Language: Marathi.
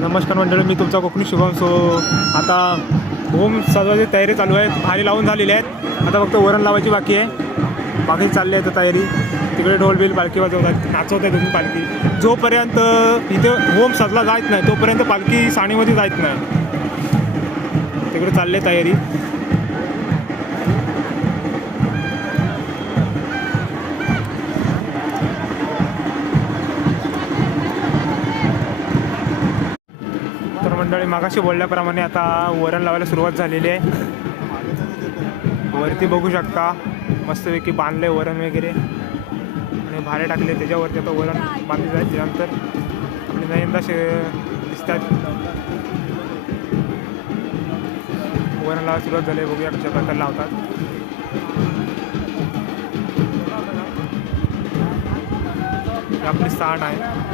नमस्कार मंडळी, मी तुमचा कोकणी शुभम. सो आता होम सजवायची तयारी चालू आहे. भारी लावून झालेली आहेत. आता फक्त वरण लावायची बाकी आहे. बाकी चालली आहे तर तयारी. तिकडे ढोलबिल पालखी वाजवतात, नाचवत आहे तुम्ही पालखी. जोपर्यंत इथे होम सजला जात नाही तोपर्यंत पालखी साणीमध्ये जात नाही. तिकडे चालली आहे तयारी. मंडळी मागाशी बोलल्याप्रमाणे आता वरण लावायला सुरुवात झालेली आहे. वरती बघू शकता मस्तपैकी बांधले वरण वगैरे आणि भारे टाकले. त्याच्यावरती आता वरण बांधले जाईल. त्यानंतर आपले नयनदा दिसतात. वरण लावायला सुरुवात झाली. बघूया कशा प्रकारे लावतात. आपली सांड आहे.